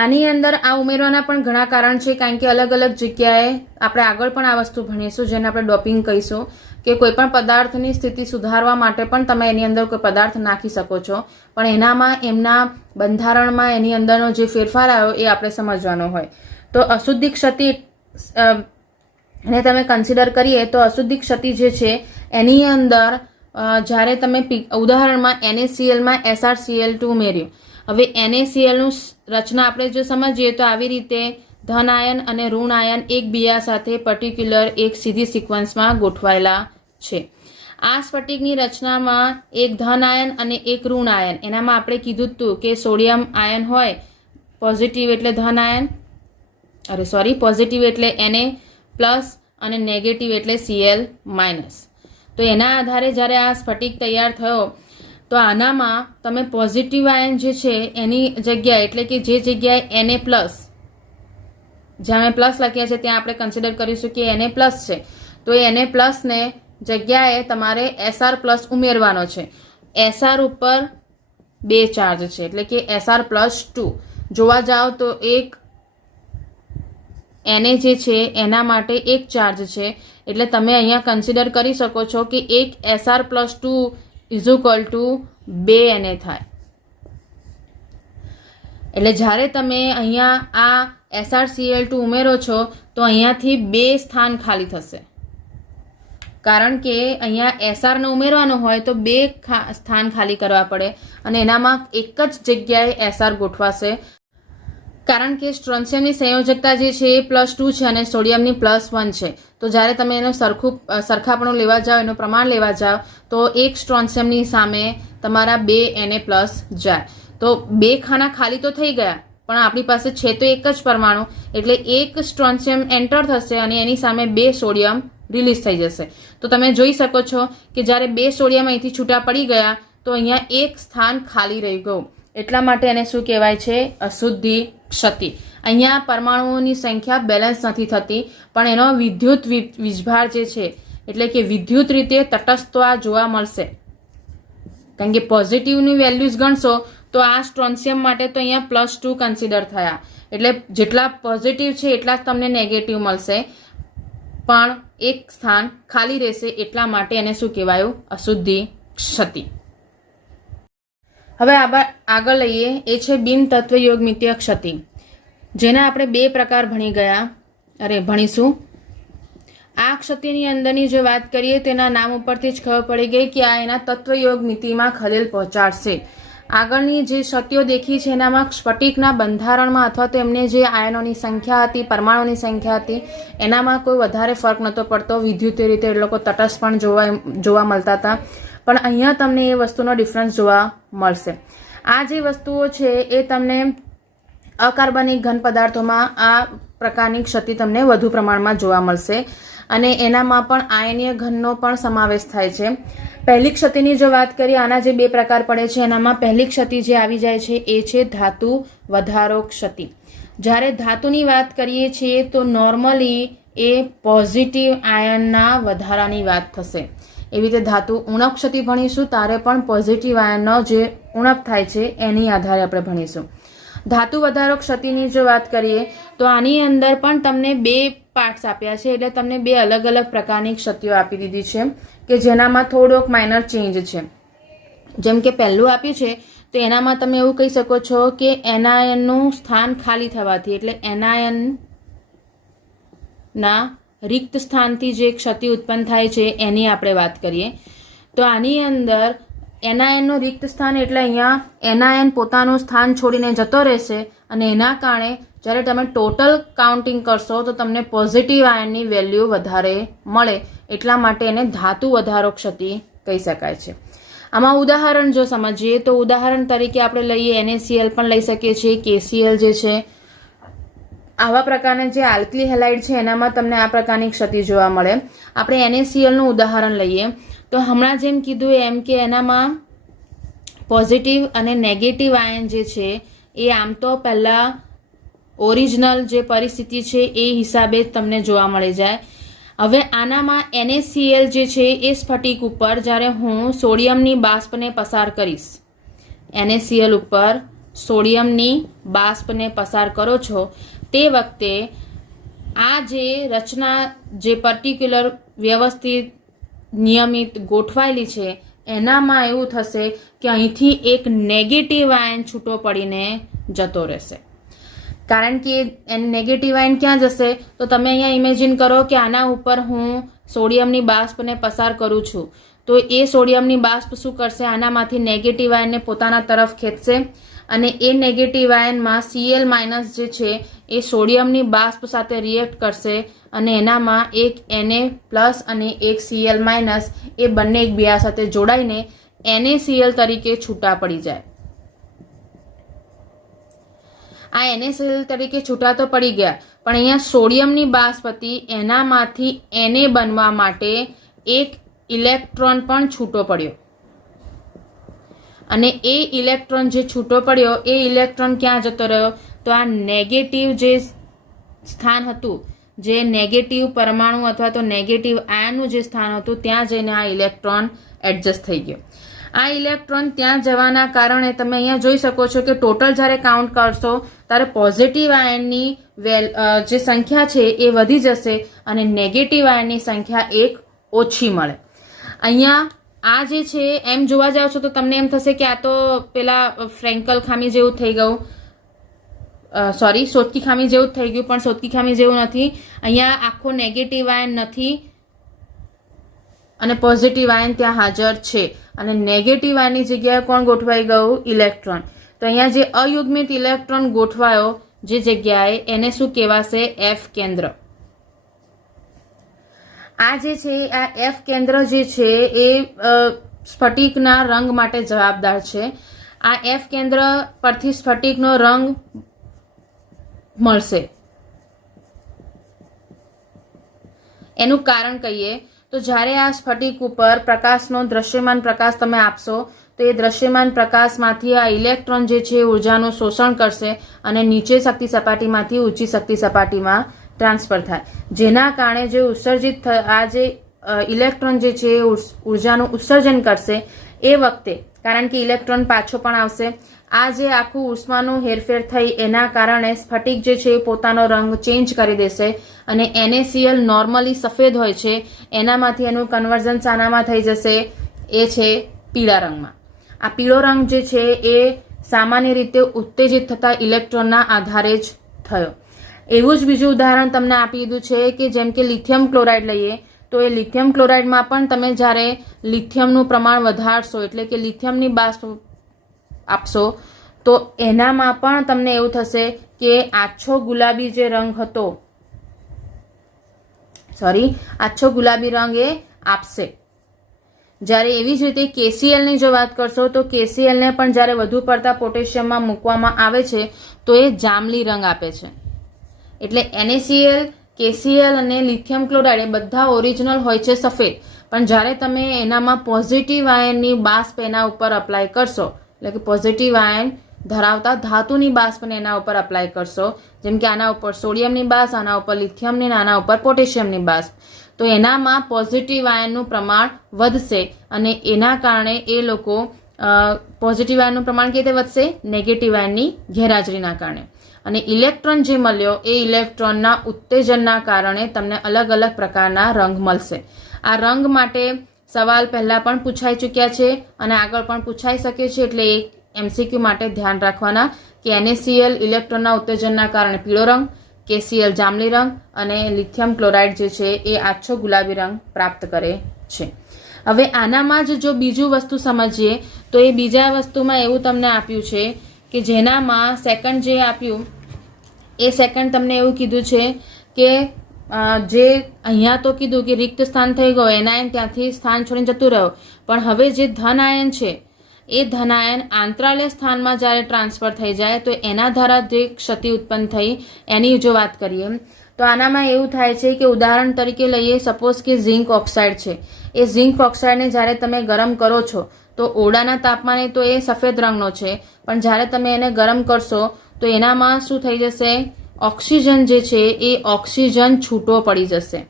આની અંદર આ ઉમેરવાના પણ ઘણા કારણ છે, કારણ કે અલગ અલગ જગ્યાએ આપણે આગળ પણ આ વસ્તુ ભણીશું, જેને આપણે ડોપિંગ કહીશું, કે કોઈ પણ પદાર્થની સ્થિતિ સુધારવા માટે પણ તમે એની અંદર કોઈ પદાર્થ નાખી શકો છો, પણ એનામાં એમના બંધારણમાં એની અંદરનો જે ફેરફાર આવ્યો એ આપણે સમજવાનો હોય. તો અશુદ્ધિ ક્ષતિ એને તમે કન્સિડર કરીએ તો અશુદ્ધિ ક્ષતિ જે છે એની અંદર જ્યારે તમે ઉદાહરણમાં NaClમાં SrCl2 ઉમેર્યું. હવે NaClનું રચના આપણે જો સમજીએ તો આવી રીતે ધન આયન અને ઋણ આયન એકબીજા સાથે પર્ટિક્યુલર એક સીધી સિક્વન્સમાં ગોઠવાયેલા છે. આ સ્ફટિકની રચનામાં એક ધન આયન અને એક ઋણ આયન, એનામાં આપણે કીધું હતું કે સોડિયમ આયન હોય, પોઝિટિવ એટલે ધન આયન, પોઝિટિવ એટલે Na+ અને નેગેટિવ એટલે Cl-. તો એના આધારે જ્યારે આ સ્ફટિક તૈયાર થયો તો આનામાં તમે પોઝિટિવ આયન જે છે એની જગ્યાએ, એટલે કે જે જગ્યાએ Na+, જ્યાં મેં પ્લસ લખ્યા છે ત્યાં આપણે કન્સિડર કરીશું કે Na+ છે, તો એ Na+ ને જગ્યાએ તમારે Sr+ ઉમેરવાનો છે. Sr ઉપર 2 ચાર્જ છે, એટલે કે Sr+2. જોવા જાઓ તો એક Na જે છે એના માટે 1 ચાર્જ છે, એટલે તમે અહીંયા કન્સિડર કરી શકો છો કે એક Sr+2 = 2 Na થાય. એટલે જ્યારે તમે અહીંયા આ SrCl2 ઉમેરો છો તો અહીંયાથી 2 સ્થાન ખાલી થશે. કારણ કે અહીંયા એસઆરને ઉમેરવાનું હોય તો 2 સ્થાન ખાલી કરવા પડે અને એનામાં એક જ જગ્યાએ એસઆર ગોઠવાશે, કારણ કે સ્ટ્રોન્શિયમની સંયોજકતા જે છે એ +2 છે અને સોડિયમની +1 છે. તો જ્યારે તમે એનું સરખાપણું લેવા જાઓ, એનું પ્રમાણ લેવા જાઓ, તો 1 સ્ટ્રોન્શિયમની સામે તમારા 2 Na+ જાય. તો 2 ખાના ખાલી તો થઈ ગયા, પણ આપણી પાસે છે તો એક જ પરમાણુ, એટલે 1 સ્ટ્રોન્શિયમ એન્ટર થશે અને એની સામે 2 સોડિયમ રિલીઝ થઈ જશે. તો તમે જોઈ શકો છો કે જ્યારે 2 સોડિયમ અહીંથી છૂટા પડી ગયા તો અહીંયા 1 સ્થાન ખાલી રહી ગયું. એટલા માટે એને શું કહેવાય છે? અશુદ્ધિ ક્ષતિ. અહીંયા પરમાણુઓની સંખ્યા બેલેન્સ નથી થતી, પણ એનો વિદ્યુત વીજભાર જે છે એટલે કે વિદ્યુત રીતે તટસ્થતા જોવા મળશે. કારણ કે પોઝિટિવની વેલ્યુઝ ગણશો તો આ સ્ટ્રોન્શિયમ માટે તો અહીંયા +2 કન્સિડર થયા, એટલે જેટલા પોઝિટિવ છે એટલા જ તમને નેગેટિવ મળશે, પણ એક સ્થાન ખાલી રહેશે. એટલા માટે એને શું કહેવાયું? અશુદ્ધિ ક્ષતિ. હવે આગળ લઈએ, એ છે બિનતત્વયોગમિતીય ક્ષતિ, જેના આપણે 2 પ્રકાર ભણીશું. આ ક્ષતિની અંદરની જો વાત કરીએ તેના નામ ઉપરથી જ ખબર પડી ગઈ કે આ એના તત્વયોગમિતિમાં ખલેલ પહોંચાડશે. આગળની જે ક્ષતિઓ દેખી છે એનામાં સ્ફટિકના બંધારણમાં અથવા તો એમને જે આયનોની સંખ્યા હતી, પરમાણુની સંખ્યા હતી, એનામાં કોઈ વધારે ફરક નહોતો પડતો. વિદ્યુત રીતે એ લોકો તટસ્થ પણ જોવા મળતા હતા, પણ અહીંયા તમને એ વસ્તુનો ડિફરન્સ જોવા મળશે. આ જે વસ્તુઓ છે એ તમને અકાર્બનિક ઘન પદાર્થોમાં આ પ્રકારની ક્ષતિ તમને વધુ પ્રમાણમાં જોવા મળશે અને એનામાં પણ આયનીય ઘનનો પણ સમાવેશ થાય છે. પહેલી ક્ષતિની જો વાત કરીએ, આના જે 2 પ્રકાર પડે છે એનામાં પહેલી ક્ષતિ જે આવી જાય છે એ છે ધાતુ વધારો ક્ષતિ. જ્યારે ધાતુની વાત કરીએ છીએ તો નોર્મલી એ પોઝિટિવ આયનના વધારાની વાત થશે. એવી રીતે ધાતુ ઉણપ ક્ષતિ ભણીશું ત્યારે પણ પોઝિટિવ આયનનો જે ઉણપ થાય છે એની આધારે આપણે ભણીશું. ધાતુ વધારો ક્ષતિની જો વાત કરીએ તો આની અંદર પણ તમને 2 પાર્ટ્સ આપ્યા છે, એટલે તમને 2 અલગ અલગ પ્રકારની ક્ષતિઓ આપી દીધી છે કે જેનામાં થોડોક માઇનર ચેન્જ છે. જેમ કે પહેલું આપ્યું છે તો એનામાં તમે એવું કહી શકો છો કે એનાયનનું સ્થાન ખાલી થવાથી, એટલે એનાયનના રિક્ત સ્થાનથી જે ક્ષતિ ઉત્પન્ન થાય છે એની આપણે વાત કરીએ. તો આની અંદર એનાયનનું રિક્ત સ્થાન એટલે અહીંયા એનાયન પોતાનું સ્થાન છોડીને જતો રહેશે અને એના કારણે જ્યારે તમે ટોટલ કાઉન્ટિંગ કરશો તો તમને પોઝિટિવ આયનની વેલ્યુ વધારે મળે. એટલા માટે એને ધાતુ વધારો ક્ષતિ કહી શકાય છે. આમાં ઉદાહરણ જો સમજીએ તો ઉદાહરણ તરીકે આપણે લઈએ NaCl પણ લઈ શકીએ છીએ, KCl જે છે, આવા પ્રકારના જે આલ્કલી હેલાઇડ છે એનામાં તમને આ પ્રકારની ક્ષતિ જોવા મળે. આપણે NaClનું ઉદાહરણ લઈએ તો હમણાં જેમ કીધું એમ કે એનામાં પોઝિટિવ અને નેગેટિવ આયન જે છે એ આમ તો પહેલાં ઓરિજિનલ જે પરિસ્થિતિ છે એ હિસાબે તમને જોવા મળી જાય. હવે આનામાં NaCl જે છે એ સ્ફટિક ઉપર જ્યારે હું સોડિયમની બાષ્પને પસાર કરીશ, NaCl ઉપર સોડિયમની બાષ્પને પસાર કરો છો તે વખતે આ જે રચના જે પર્ટિક્યુલર વ્યવસ્થિત નિયમિત ગોઠવાયેલી છે એનામાં એવું થશે કે અહીંથી એક નેગેટિવ આયન છૂટો પડીને જતો રહેશે. કારણ કે નેગેટિવ આયન ક્યાં જશે? તો તમે અહીંયા ઇમેજિન કરો કે આના ઉપર હું સોડિયમની બાષ્પને પસાર કરું છું, તો એ સોડિયમની બાષ્પ શું કરશે? આનામાંથી નેગેટિવ આયનને પોતાના તરફ ખેંચશે અને એ નેગેટિવ આયનમાં Cl- જે છે એ સોડિયમની બાષ્પ સાથે રિએક્ટ કરશે અને એનામાં એક Na+ અને એક Cl- એ બંને એકબીજા સાથે જોડાઈને NaCl તરીકે છૂટા પડી જાય. આ NaCl તરીકે છૂટા તો પડી ગયા, પણ અહીંયા સોડિયમની બાષ્પ હતી એનામાંથી Na બનવા માટે એક ઇલેક્ટ્રોન પણ છૂટો પડ્યો અને એ ઇલેક્ટ્રોન જે છૂટો પડ્યો એ ઇલેક્ટ્રોન ક્યાં જતો રહ્યો? તો આ નેગેટિવ જે સ્થાન હતું, જે નેગેટિવ પરમાણુ અથવા તો નેગેટિવ આયનનું જે સ્થાન હતું ત્યાં જઈને આ ઇલેક્ટ્રોન એડજસ્ટ થઈ ગયો. આ ઇલેક્ટ્રોન ત્યાં જવાના કારણે તમે અહીંયા જોઈ શકો છો કે ટોટલ જ્યારે કાઉન્ટ કરશો ત્યારે પોઝિટિવ આયનની જે સંખ્યા છે એ વધી જશે અને નેગેટિવ આયનની સંખ્યા એક ઓછી મળે. અહીંયા આ જે છે એમ જોવા જાવ છો તો તમને એમ થશે કે આ તો પેલા ફ્રેન્કલ ખામી જેવું થઈ ગયું, સોટકી ખામી જેવું થઈ ગયું, પણ સોટકી ખામી જેવું નથી. અહીંયા આખો નેગેટિવ આયન નથી, અને પોઝિટિવ આયન ત્યાં હાજર છે અને નેગેટિવ આયનની જગ્યાએ કોણ ગોઠવાઈ ગયું? ઇલેક્ટ્રોન. તો અહીંયા જે અયુગ્મિત ઇલેક્ટ્રોન ગોઠવાયો જે જગ્યાએ એને શું કહેવાશે? એફ કેન્દ્ર. આ જે છે આ એફ કેન્દ્ર જે છે એ સ્ફટિકના રંગ માટે જવાબદાર છે. આ એફ કેન્દ્ર પરથી સ્ફટિકનો રંગ મળશે. એનું કારણ કહીએ તો જ્યારે આ સ્ફટિક ઉપર પ્રકાશનો દ્રશ્યમાન પ્રકાશ તમે આપશો તો એ દ્રશ્યમાન પ્રકાશમાંથી આ ઇલેક્ટ્રોન જે છે ઉર્જાનું શોષણ કરશે અને નીચે શક્તિ સપાટીમાંથી ઊંચી શક્તિ સપાટીમાં ટ્રાન્સફર થાય, જેના કારણે જે ઉત્સર્જિત આ જે ઇલેક્ટ્રોન જે છે ઉર્જાનું ઉત્સર્જન કરશે એ વખતે, કારણ કે ઇલેક્ટ્રોન પાછો પણ આવશે, આ જે આખું ઉષ્માનું હેરફેર થઈ એના કારણે સ્ફટિક જે છે પોતાનો રંગ ચેન્જ કરી દેશે અને NaCl નોર્મલી સફેદ હોય છે એનામાંથી એનું કન્વર્ઝન શાનામાં થઈ જશે? એ છે પીળા રંગમાં. આ પીળો રંગ જે છે એ સામાન્ય રીતે ઉત્તેજિત થતા ઇલેક્ટ્રોનના આધારે જ થયો. એવું જ બીજું ઉદાહરણ તમને આપી દીધું છે કે જેમ કે લિથિયમ ક્લોરાઇડ લઈએ તો એ લિથિયમ ક્લોરાઇડમાં પણ તમે જ્યારે લિથિયમનું પ્રમાણ વધારશો એટલે કે લિથિયમની બાષ્પ આપશો તો એનામાં પણ તમને એવું થશે કે આછો ગુલાબી જે રંગ હતો આછો ગુલાબી રંગ એ આપશે. જ્યારે એવી જ રીતે KCl ની જો વાત કરશો તો KCl ને પણ જ્યારે વધુ પડતા પોટેશિયમમાં મૂકવામાં આવે છે તો એ જાંબલી રંગ આપે છે. એટલે NaCl, KCl અને લિથિયમ ક્લોરાઇડ એ બધા ઓરિજિનલ હોય છે સફેદ, પણ જ્યારે તમે એનામાં પોઝિટિવ આયનની બાષ્પ એના ઉપર અપ્લાય કરશો એટલે કે પોઝિટિવ આયન ધરાવતા ધાતુની બાષ્પને એના ઉપર અપ્લાય કરશો, જેમ કે આના ઉપર સોડિયમની બાષ્પ, આના ઉપર લિથિયમની, આના ઉપર પોટેશિયમની બાષ્પ, તો એનામાં પોઝિટિવ આયનનું પ્રમાણ વધશે અને એના કારણે એ લોકો પોઝિટિવ આયનનું પ્રમાણ કેવી રીતે વધશે? નેગેટિવ આયનની ગેરહાજરીના કારણે. અને ઇલેક્ટ્રોન જે મળ્યો એ ઇલેક્ટ્રોનના ઉત્તેજનના કારણે તમને અલગ અલગ પ્રકારના રંગ મળશે. આ રંગ માટે સવાલ પહેલા પણ પૂછાઈ ચૂક્યા છે અને આગળ પણ પૂછાઈ શકે છે, એટલે એક MCQ માટે ધ્યાન રાખવાના કે NaCl ઇલેક્ટ્રોનના ઉત્તેજનના કારણે પીળો રંગ, KCl જાંબલી રંગ અને લિથિયમ ક્લોરાઇડ જે છે એ આછો ગુલાબી રંગ પ્રાપ્ત કરે છે. હવે આનામાં જ જો બીજું વસ્તુ સમજીએ તો એ બીજા વસ્તુમાં એવું તમને આપ્યું છે કે જેનામાં સેકન્ડ જે આપ્યું એ સેકન્ડ તમને એવું કીધું છે કે જે અહીંયા તો કીધું કે રિક્ત સ્થાન થઈ ગયો, એનાયન ત્યાંથી સ્થાન છોડીને જતું રહ્યો, પણ હવે જે ધન આયન છે એ ધન આયન આંતરાલય સ્થાનમાં જ્યારે ટ્રાન્સફર થઈ જાય તો એના દ્વારા જે ક્ષતિ ઉત્પન્ન થઈ એની જો વાત કરીએ તો આનામાં એવું થાય છે કે ઉદાહરણ તરીકે લઈએ, સપોઝ કે ઝિંક ઓક્સાઇડ છે. એ ઝિંક ઓક્સાઇડને જ્યારે તમે ગરમ કરો છો તો ઓરડાના તાપમાને તો એ સફેદ રંગનો છે, પણ જ્યારે તમે એને ગરમ કરશો તો એનામાં શું થઈ જશે? ઓક્સિજન જે છે એ ઓક્સિજન છૂટો પડી જશે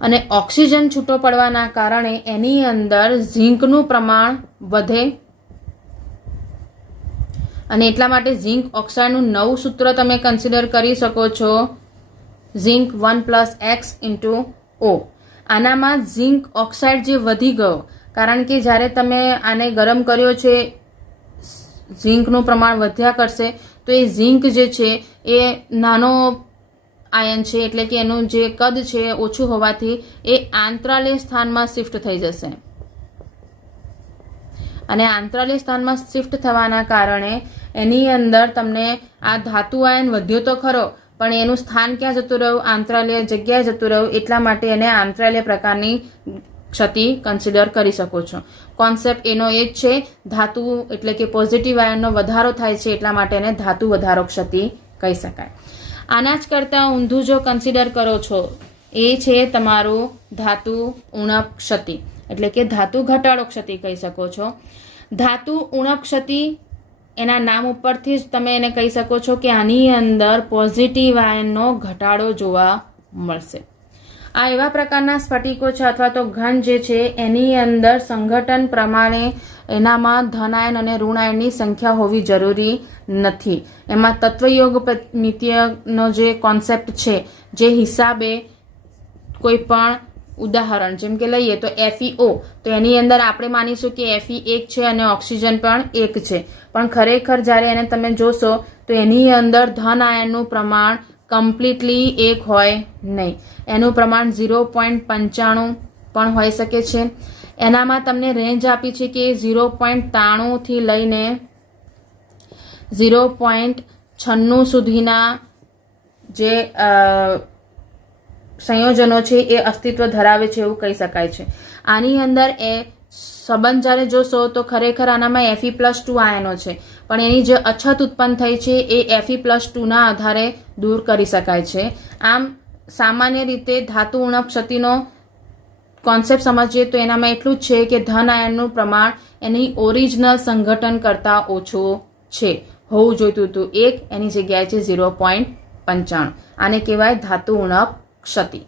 અને ઓક્સિજન છૂટો પડવાના કારણે એની અંદર ઝિંકનું પ્રમાણ વધે અને એટલા માટે ઝિંક ઓક્સાઇડનું નવું સૂત્ર તમે કન્સિડર કરી શકો છો, ઝિંક 1+X × O. આનામાં ઝિંક ઓક્સાઇડ જે વધી ગયો, કારણ કે જ્યારે તમે આને ગરમ કર્યો છે ઝિંકનું પ્રમાણ વધ્યા કરશે તો એ ઝિંક જે છે એ નાનો આયન છે એટલે કે એનું જે કદ છે ઓછું હોવાથી એ આંતરાલય સ્થાનમાં શિફ્ટ થઈ જશે અને આંતરાલય સ્થાનમાં શિફ્ટ થવાના કારણે એની અંદર તમને આ ધાતુ આયન વધ્યો તો ખરો, પણ એનું સ્થાન ક્યાં જતું રહ્યું? આંતરાલય જગ્યાએ જતું રહ્યું. એટલા માટે એને આંતરાલય પ્રકારની ક્ષતિ કન્સિડર કરી શકો છો. કોન્સેપ્ટ એનો એ જ છે, ધાતુ એટલે કે પોઝિટિવ આયનનો વધારો થાય છે એટલા માટે એને ધાતુ વધારો ક્ષતિ કહી શકાય. આના જ કરતાં ઊંધું જો કન્સિડર કરો છો એ છે તમારું ધાતુ ઉણપ ક્ષતિ એટલે કે ધાતુ ઘટાડો ક્ષતિ કહી શકો છો. ધાતુ ઉણપ ક્ષતિ એના નામ ઉપરથી જ તમે એને કહી શકો છો કે આની અંદર પોઝિટિવ આયનનો ઘટાડો જોવા મળશે. આ એવા પ્રકારના સ્ફટિકો છે અથવા તો ઘન જે છે એની અંદર સંઘટન પ્રમાણે એનામાં ધન આયન અને ઋણ આયનની સંખ્યા હોવી જરૂરી નથી. એમાં તત્વયોગ નિત્યનો જે કોન્સેપ્ટ છે જે હિસાબે કોઈ પણ ઉદાહરણ જેમ કે લઈએ તો FeO, તો એની અંદર આપણે માનીશું કે Fe 1 છે અને ઓક્સિજન પણ 1 છે, પણ ખરેખર જ્યારે એને તમે જોશો તો એની અંદર ધન આયનનું પ્રમાણ કમ્પ્લીટલી 1 હોય નહીં. એનું પ્રમાણ 0.95 પણ હોઈ શકે છે. એનામાં તમને રેન્જ આપી છે કે 0.93 થી લઈને 0.96 સુધીના જે સંયોજનો છે એ અસ્તિત્વ ધરાવે છે એવું કહી શકાય છે. આની અંદર એ સંબંધ જ્યારે જોશો તો ખરેખર આનામાં Fe+2 આયનો છે, પણ એની જે અછત ઉત્પન્ન થઈ છે એ Fe+2ના આધારે દૂર કરી શકાય છે. આમ સામાન્ય રીતે ધાતુ ઉણપ ક્ષતિનો કોન્સેપ્ટ સમજીએ તો એનામાં એટલું જ છે કે ધન આયનનું પ્રમાણ એની ઓરિજિનલ સંઘટન કરતાં ઓછું છે. હોવું જોઈતું હતું 1, એની જગ્યાએ છે 0.95. આને કહેવાય ધાતુ ઉણપ ક્ષતિ.